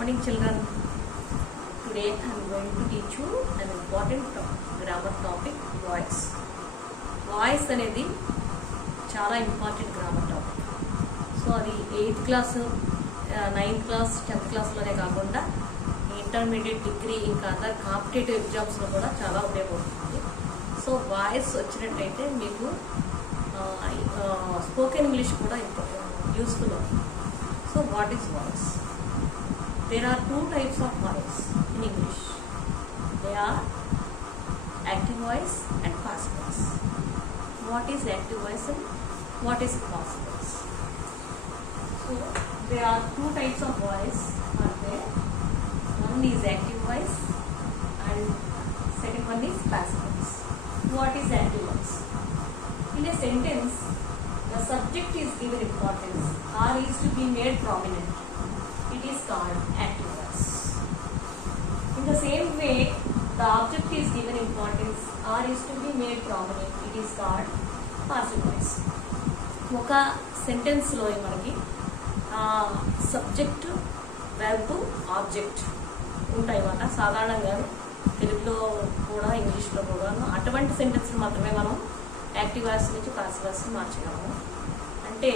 morning children. Today I am going to teach you an important grammar topic, voice. Voice అనేది చాలా important grammar topic. So అది 8th class 9th class 10th క్లాస్లోనే కాకుండా intermediate degree ఇంకా other competitive ఎగ్జామ్స్లో కూడా చాలా ఉపయోగపడుతుంది. So voice వచ్చినట్టయితే మీకు స్పోకెన్ ఇంగ్లీష్ కూడా యూస్ఫుల్ అవుతుంది. So what is voice? There are two types of voice in English. They are active voice and passive voice. What is active voice and what is passive voice? So there are two types of voice are there. One is active voice and second one is passive voice. What is active voice? In a sentence, the subject is given importance or is to be made prominent. It is called active voice. In the same way, the object is given importance or is to be made prominent. It is called passive voice. ఒక సెంటెన్స్లో మనకి subject, verb, object ఉంటాయి అన్నమాట. సాధారణంగా తెలుగులో కూడా ఇంగ్లీష్లో కూడా అటువంటి సెంటెన్స్ మాత్రమే మనం యాక్టివ్ వాయిస్ నుంచి పాసివ్ వాయిస్ మార్చగలము. అంటే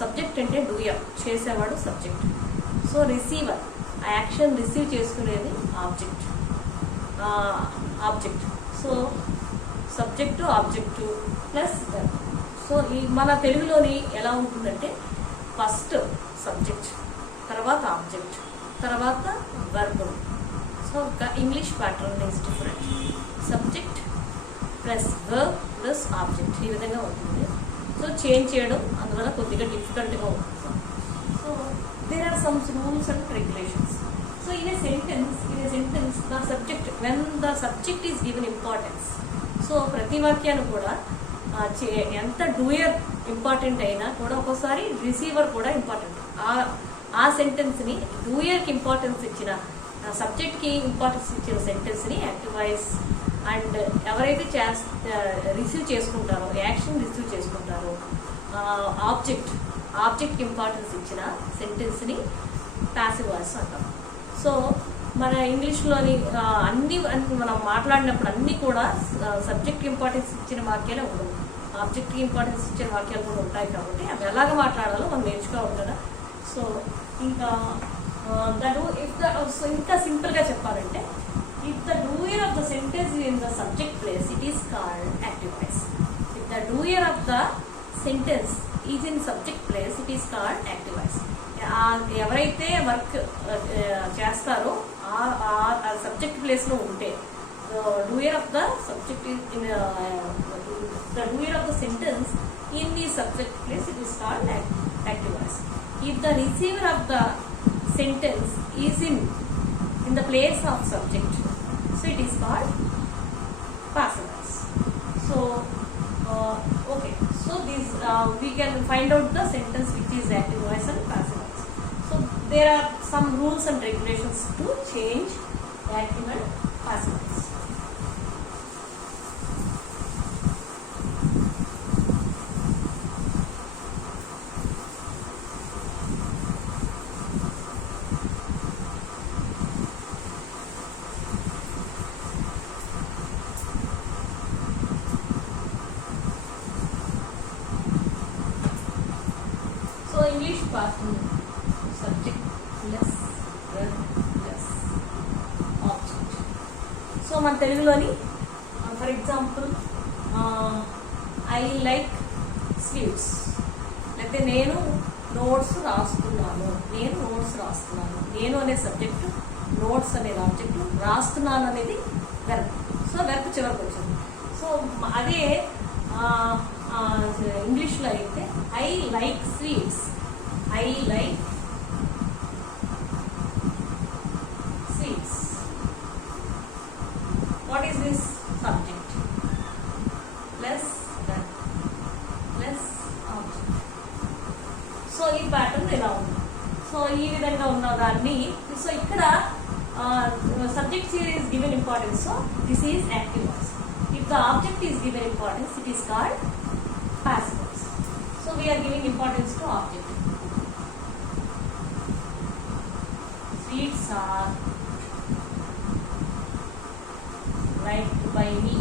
సబ్జెక్ట్ అంటే డూయర్, చేసేవాడు సబ్జెక్ట్. సో రిసీవర్, ఆ యాక్షన్ రిసీవ్ చేసుకునేది object. So subject, object plus verb. So ఈ మన తెలుగులోని ఎలా ఉంటుందంటే ఫస్ట్ సబ్జెక్ట్, తర్వాత ఆబ్జెక్ట్, తర్వాత verb. So English pattern is different. Subject plus verb plus object ఈ విధంగా ఉంటుంది. సో చేంజ్ చేయడం అందువల్ల కొద్దిగా డిఫికల్ట్గా ఉంటుంది. So there are some rules and regulations. So in a sentence the subject, when the subject is given importance. So ప్రతి వాక్యాన్ని కూడా ఎంత డూయర్ ఇంపార్టెంట్ అయినా కూడా ఒక్కోసారి రిసీవర్ కూడా ఇంపార్టెంట్. ఆ సెంటెన్స్ని డూయర్కి ఇంపార్టెన్స్ ఇచ్చిన, సబ్జెక్ట్కి ఇంపార్టెన్స్ ఇచ్చిన సెంటెన్స్ని యాక్టివ్ వాయిస్, అండ్ ఎవరైతే రిసీవ్ చేసుకుంటారో, యాక్షన్ రిసీవ్ చేసుకుంటారో ఆబ్జెక్ట్కి ఇంపార్టెన్స్ ఇచ్చిన సెంటెన్స్ని పాసివ్ వాయిస్ అంటాం. సో మన ఇంగ్లీష్లోని అన్ని మనం మాట్లాడినప్పుడు అన్నీ కూడా సబ్జెక్ట్కి ఇంపార్టెన్స్ ఇచ్చిన వాక్యాలే ఉండవు, ఆబ్జెక్ట్కి ఇంపార్టెన్స్ ఇచ్చిన వాక్యాలు కూడా ఉంటాయి. కాబట్టి అవి ఎలాగ మాట్లాడాలో మనం నేర్చుకోవాలి కదా. సో ఇంకా ఇంకా సింపుల్గా చెప్పాలంటే, if the doer of the sentence is in the subject place, it is called active voice. If the doer of the sentence is in subject place, it is called active voice. ఎవరైతే work చేస్తారో ఆ subject ప్లేస్లో ఉంటే, doer of the subject in the doer of the sentence in the subject plus, it is called active voice. If the receiver of the sentence is in the place of subject, so it is called passive voice. So okay, so this we can find out the sentence which is active voice and passive voice. So there are some rules and regulations to change active and passive voice. English pattern, subject plus verb plus object. So మన తెలుగులోని for example I like sweets, లేకపోతే నేను notes రాస్తున్నాను, నేను అనే subject, notes అనేది object, రాస్తున్నాను అనేది వెర్బ్. సో వెర్బ్ చివరికి వచ్చింది. సో అదే ఇంగ్లీష్లో అయితే I like sweets, I like sweets. What is this? Subject plus verb plus object. So ఈ ప్యాటర్న్ ఇలా ఉంది. సో ఈ విధంగా ఉన్న దాన్ని, సో ఇక్కడ subject is given importance, so this is active voice. If the object is given importance, it is called passive voice. So we are giving importance to object. sweets are liked by me.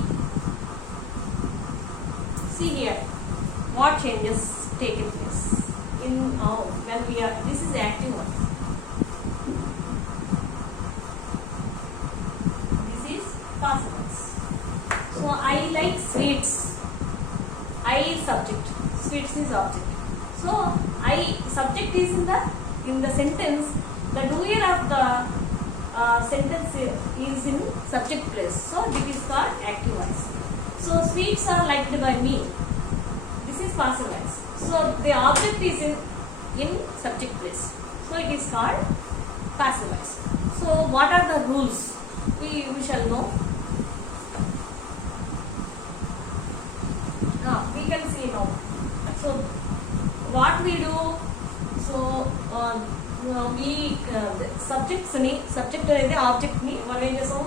See here, what changes taken place in when we are. This is active one. This is passive voice. So I like sweets. I is subject. Sweets is object. So I subject is in the sentence. The doer of the sentence is in subject place. So this is called active voice. So sweets are liked by me. This is passive voice. So the object is in subject place. So it is called passive voice. So what are the rules? We shall know. Now we can see now. So what we do? So we subjects ni subject అనేది object ని మనం ఏం చేసాం?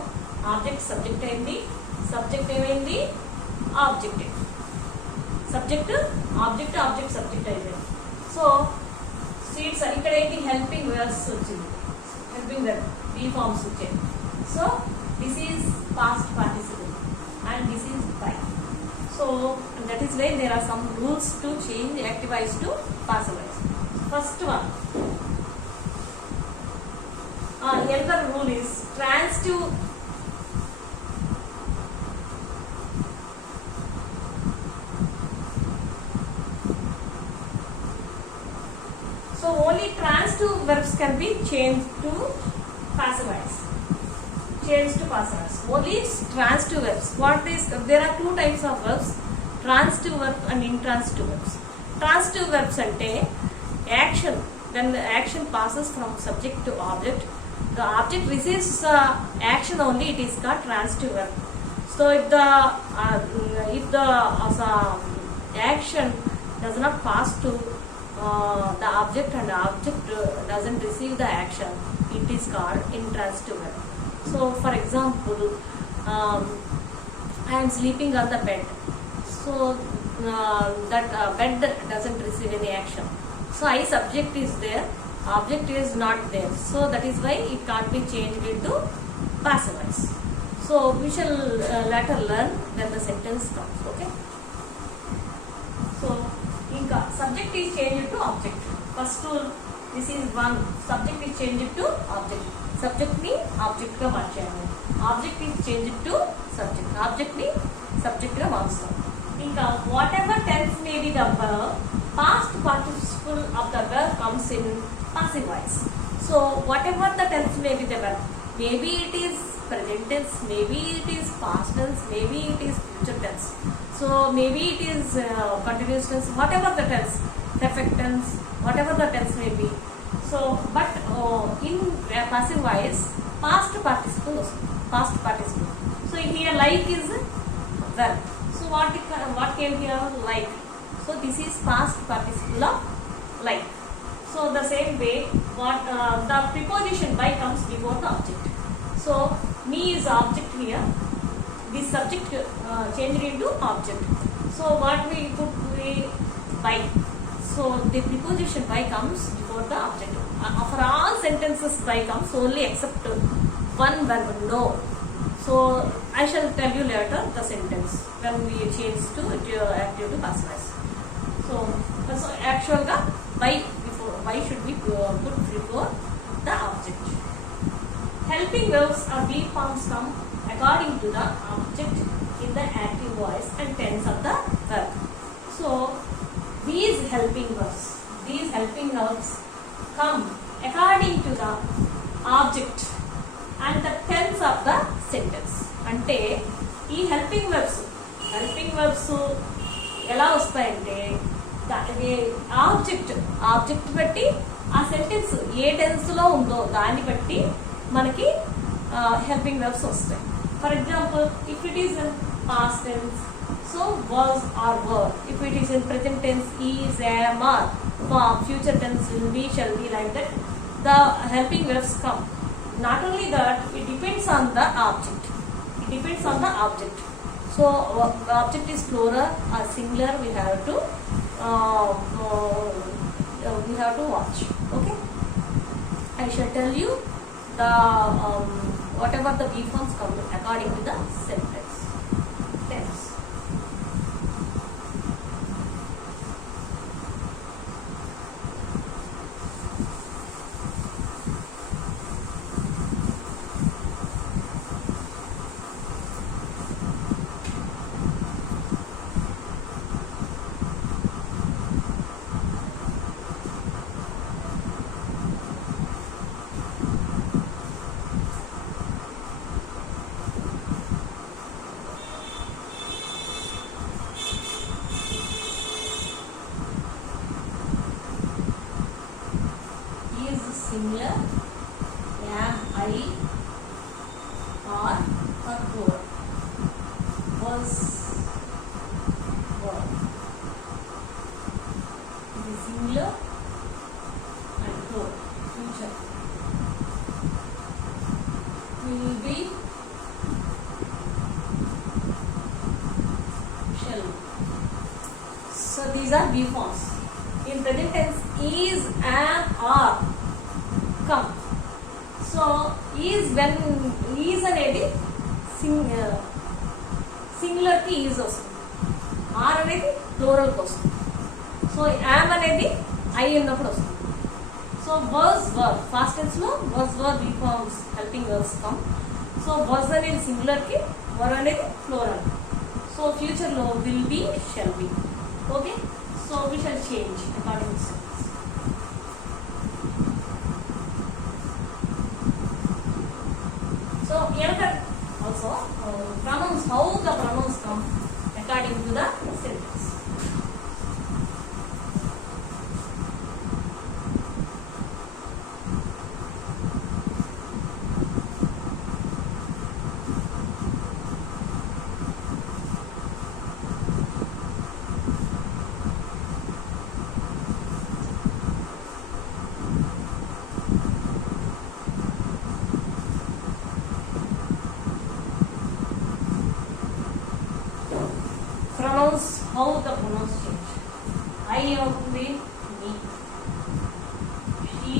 Object subject అయింది, subject ఏమైంది? Object. Subject object, object subject అయిపోయింది. So sweets ఇక్కడ ఏంటి? హెల్పింగ్ వర్బ్స్ వచ్చింది. హెల్పింగ్ వర్బ్ బీ ఫార్మ్స్ వచ్చాయి. So this is past participle and this is by. So that is why there are some rules to change active voice to passive voice. First one, another rule is transitive. So only transitive verbs can be changed to passive voice. Change to passive voice. Only transitive verbs. What is? There are two types of verbs: transitive verb and intransitive verbs. Transitive verbs ante action. When the action passes from subject to object, the object receives action only. It is called transitive verb. So if the action does not pass to the object and the object doesn't receive the action, it is called intransitive verb. So for example, I am sleeping on the bed. So that bed doesn't receive any action. So I subject is there, object is not there. So that is why it can't be changed into passive voice. So we shall later learn when the sentence comes. Okay. So inka subject is changed to object. First rule, this is one. Subject is changed to object. Subject ni object ga marchayamo. Object is changed to subject. Object ni subject ga marcham. Inka whatever tense may be the verb, past participle of the verb comes in passive voice. So whatever the tense may be the verb, maybe it is present tense, maybe it is past tense, maybe it is future tense. So maybe it is continuous tense, whatever the tense, perfect tense, whatever the tense may be. So but in passive voice, past participle. So here like is verb. So what came here? Like. So this is past participle of like. So the same way, what the preposition by comes before the object. So me is object here. This subject changed into object. So what we put by. So the preposition by comes before the object. For all sentences by comes only except one verb no. So I shall tell you later the sentence when we change to active to passive voice. So actual ga by should be put before the object. Helping verbs or be forms come according to the object in the active voice and tense of the verb. So these helping verbs come according to the object and the tense of the sentence. అంటే ఈ helping verbs ఎలా వస్తాయంటే object బట్టి ఆ sentence ఏ tense లో ఉందో దాన్ని బట్టి మనకి helping verbs వస్తాయి. For example, if it is in past tense, so was or were. If it is in present tense, is, am, are. For future tense, will be, shall be, like that. The helping verbs come. Not only that, it depends on the object. So the object is plural or singular. We have to watch. Okay. I shall tell you the whatever the B forms come according to the sentence. Tense. Singular, am, I, are, or were. Was, were. It is singular and were. Future. Will be, shall. So these are B forms. In present tense, is, am, are. Come. So is when is అనేది singular కి is వస్తుంది, are అనేది plural కి వస్తుంది. So am అనేది I ఉన్నప్పుడు వస్తుంది. So was were past tense లో was were be forms helping verbs come. So was అనేది సింగులర్ కి, వర్ అనేది ప్లూరల్. సో ఫ్యూచర్ లో will be, shall be. Okay, so we shall change according to. So here also pronouns, how the pronouns come according to the sentence. Pronouns, how the pronouns change. I అవుతుంది me, she,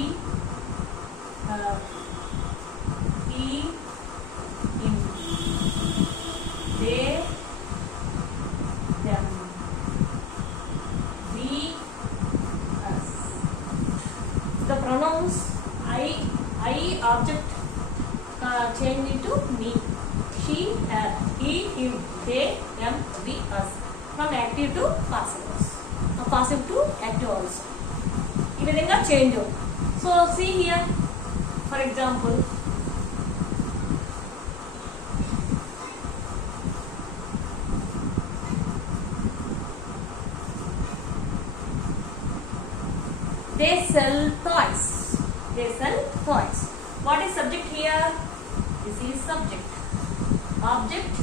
her, he, him, they, them, we, us. The pronouns I object change into me, she, her, he, him, they, them, we, us. From active to passive, passive to active also. ఈ విధంగా change. So see here, for example, they sell toys. They sell toys. What is subject here? This is subject. Object,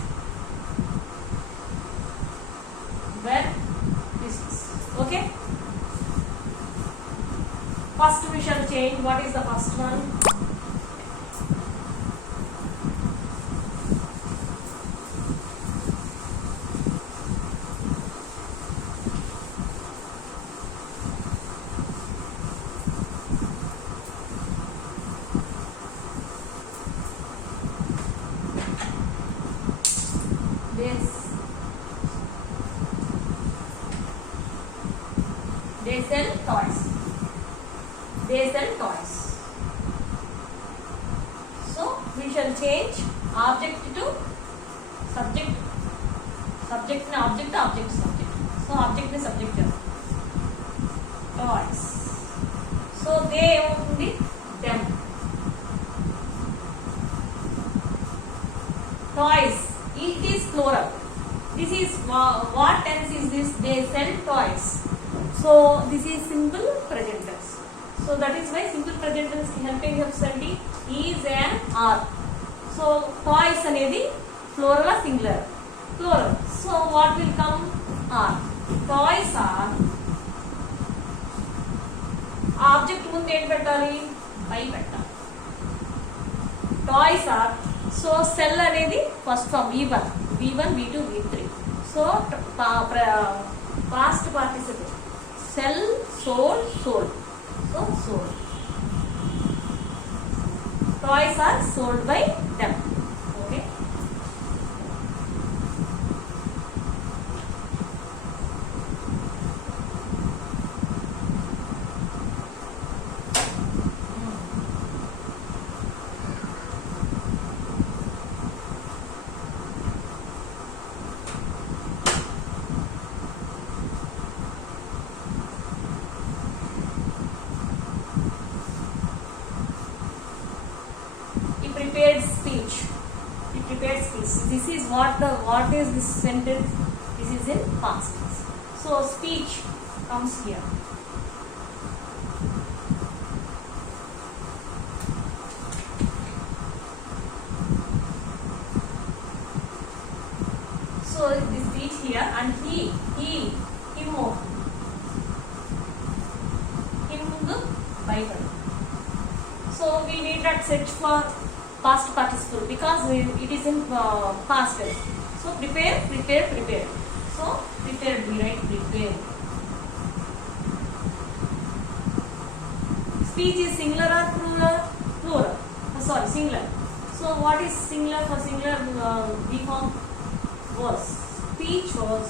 where this is. Okay, first we shall change. What is the first one? They sell toys. They sell toys. So we shall change object to subject. Subject na object, object subject. So object na subject. Toys. So they only them. Toys. It is plural. This is what tense is this? They sell toys. So this is simple present tense. So that is why simple present tense helping of study is and are. So toys అనేది plural or singular? Plural. So what will come? Are. Toys are. Object ముందు ఏం పెట్టాలి? by పెట్టాలి. Toys are. So sell అనేది first form V1, V1, V2, V3. So past participle. Sell, sold, sold. So sold. toys are sold by them. Okay. Prepared speech. It prepared speech. This is what is this sentence? This is in past tense. So speech comes here. So this speech here, and him the Bible. So we need that search for past participle because it is in past tense. So prepare. So prepared, we write prepare. Speech is singular or plural? Plural. Sorry, singular. So what is singular for singular? We form was. Speech was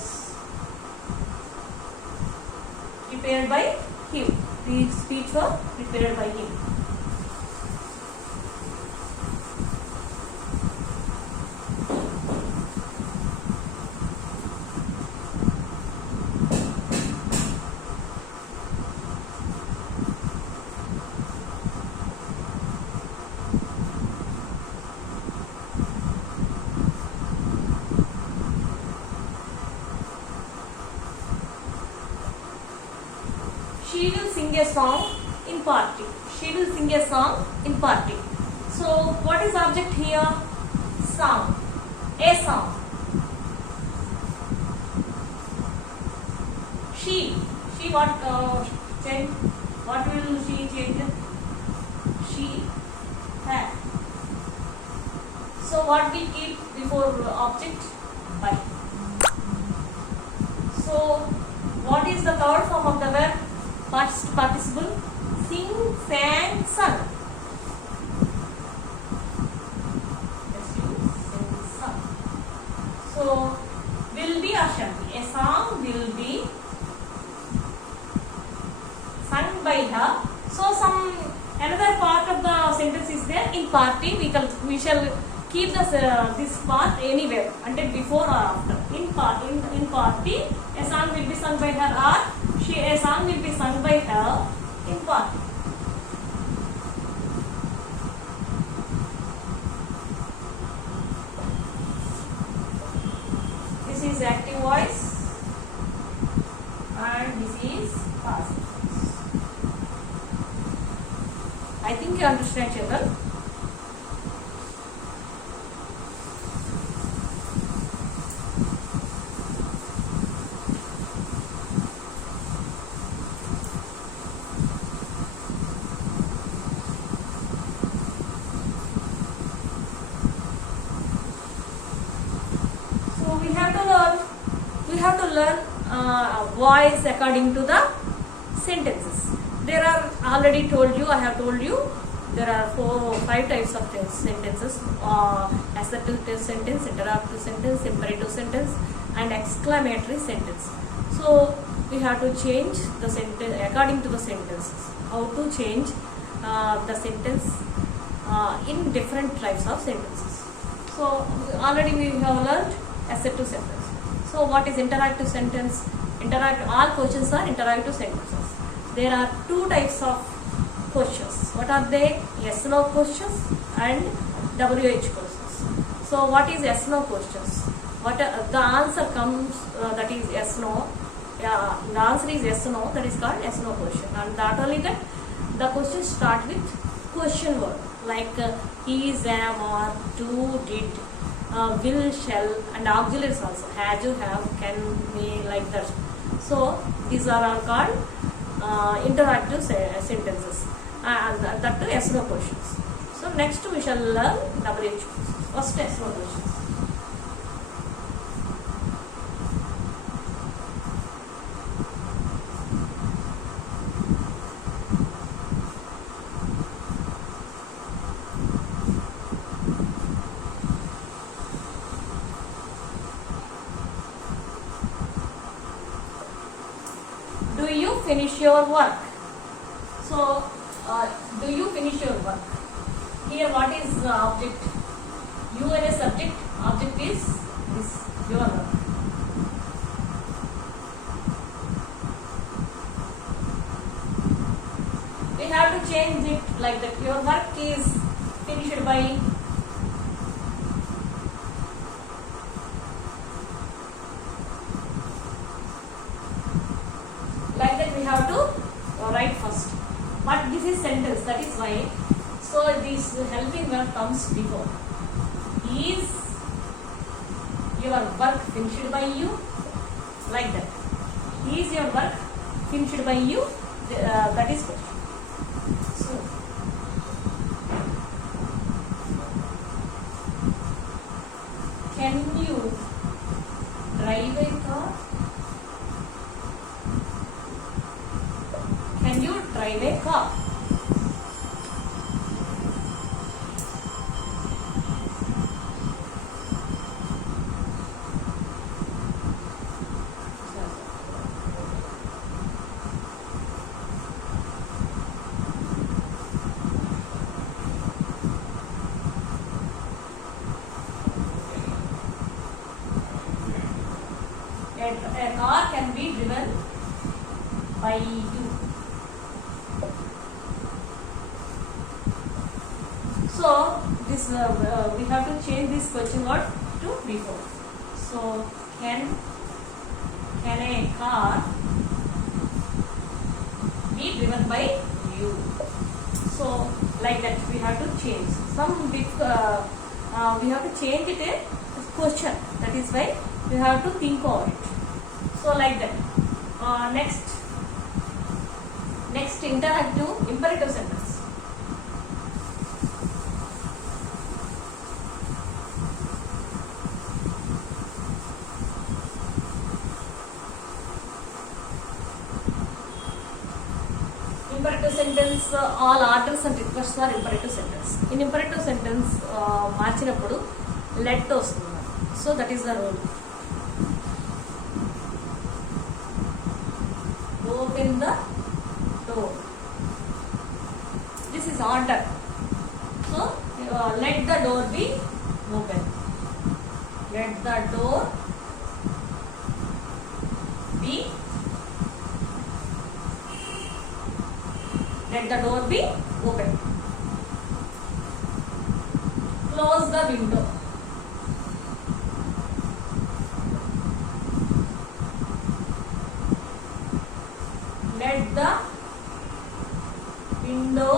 prepared by him. The speech was prepared by him. She will sing a song in party. She will sing a song in party. So what is object here? Song. A song. She what change? What will she change? She had. So what we keep before object? By. So what is the third form of the verb? Past participle. Sing, sang, sung. So will be or shall be. A song will be sung by her. So some another part of the sentence is there. In party we shall keep this part anywhere until before or after. In party a song will be sung by her, or a song will be sung by her in party. This is active voice and this is passive voice. I think you understand, children. We have to learn voice according to the sentences. There are already told you. I have told you there are 4 or 5 types of sentences: assertive sentence, interrogative sentence, imperative sentence, and exclamatory sentence. So we have to change the sentence according to the sentences. How to change the sentence in different types of sentences. So already we have learned assertive sentence. So what is interactive sentence? All questions are interactive sentences. There are 2 types of questions. What are they? Yes no questions and WH questions. So what is yes no questions? The answer comes that is yes no. The answer is yes no, that is called yes no question. And not only that, the questions start with question word like is, am, or, do, did, will, shall, and auxiliaries also, had, you, have, can, may, like that. So these are all called interactive sentences, and that too yes no questions. So next we shall learn WH questions. First yes no questions. your work. So do you finish your work? Here what is the object? You are a subject, object is this, your work. We have to change it like that. Your work is finished by. Like that we have to write first. But this is sentence, that is why. So this helping verb comes before. Is your work finished by you? Like that. Is your work finished by you? That is question. So can you drive a car? Can you drive a car? A car can be driven by you. So this we have to change this question word to before. So can a car be driven by you? So like that we have to change some big. We have to change it a question. That is why we have to think of it. So like that. Next interactive imperative sentence. Imperative sentence, all orders and requests are imperative sentence. In imperative sentence, మార్చినప్పుడు let వస్తుంది. So that is the rule. Open the door. This is order. So let the door be open. Let the door be. Let the door be open. Close the window. Let the window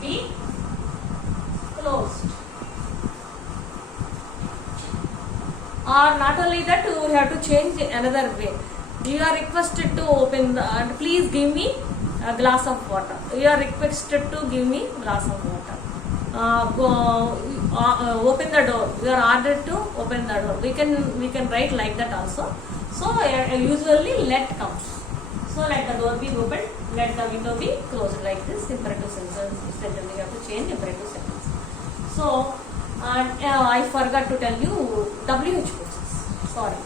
be closed. Or not only that, we have to change another way. You are requested to open the, and please give me a glass of water. You are requested to give me glass of water. Open the door. You are ordered to open the door. We can write like that also. So usually let comes. So let the door be opened, let the window be closed, like this imperative sentence. We have to change imperative sentence. So I forgot to tell you WH process. Sorry.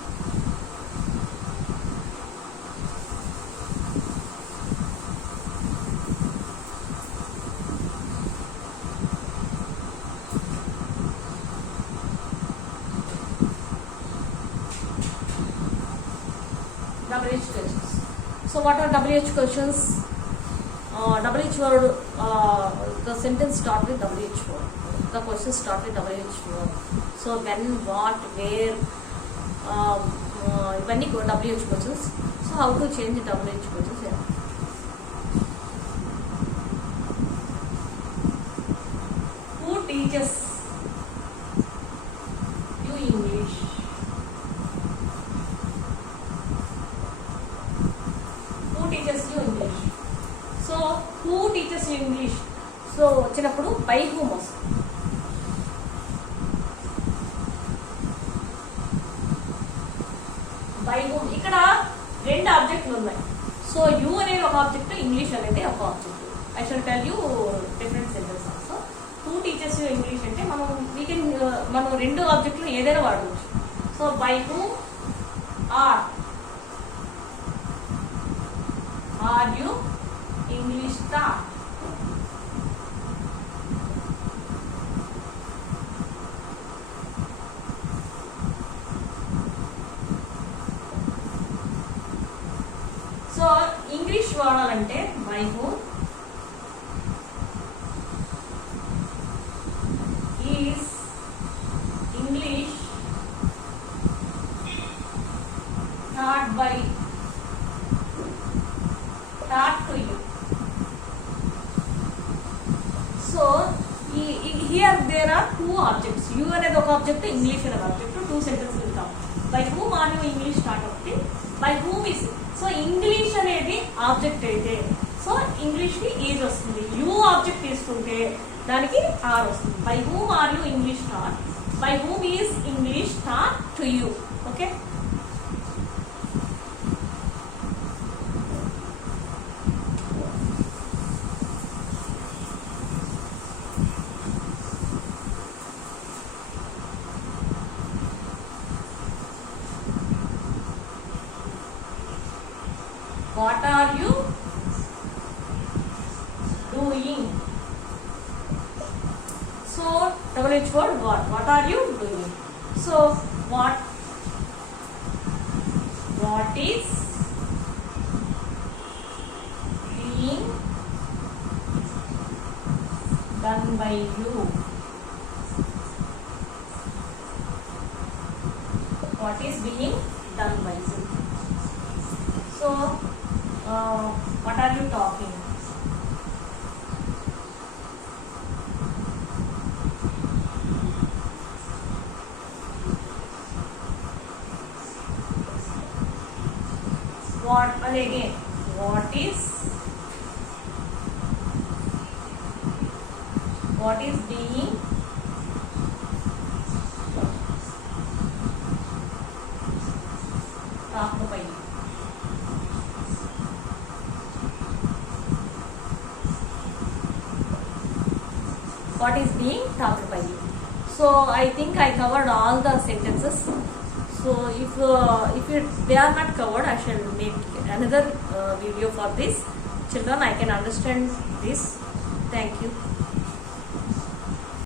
WH questions. So what are WH questions? WH word, the sentence start with WH word. The questions start with WH word. So when, what, where, when you go WH questions. So how to change the WH questions here? Who teaches you English? Teaches you English. So who teaches you English? So వచ్చినప్పుడు by whom వస్తుంది. By whom ఇక్కడ రెండు ఆబ్జెక్టులు ఉన్నాయి. So you అనేది ఒక object, English అనేది ఒక object. I shall tell you different sentence also. Who teachers you English అంటే మనం రెండు ఆబ్జెక్టులు ఏదైనా వాడవచ్చు. So by who are are you English taught? So English వాడాలంటే by whom is English taught to you. So here there are two objects. You అనేది ఒక object, English అనేది ఆబ్జెక్ట్. టూ సెంటెన్సెస్ ఉంటాం. By whom are you English start అవుతుంది. By whom is, so English అనేది object అయితే so English కి is వస్తుంది. You object తీసుకుంటే దానికి ఆర్ వస్తుంది. By whom are you English taught, by whom is English taught to you. Okay, what are you doing? So WH word what are you doing? So what is being done by you? What is being done by you? So what are you talking? What, and again, what is being talked by you? What is being talked by you? So I think I covered all the sentences. So if they are not covered, I shall make another video for this. Children, I can understand this. Thank you.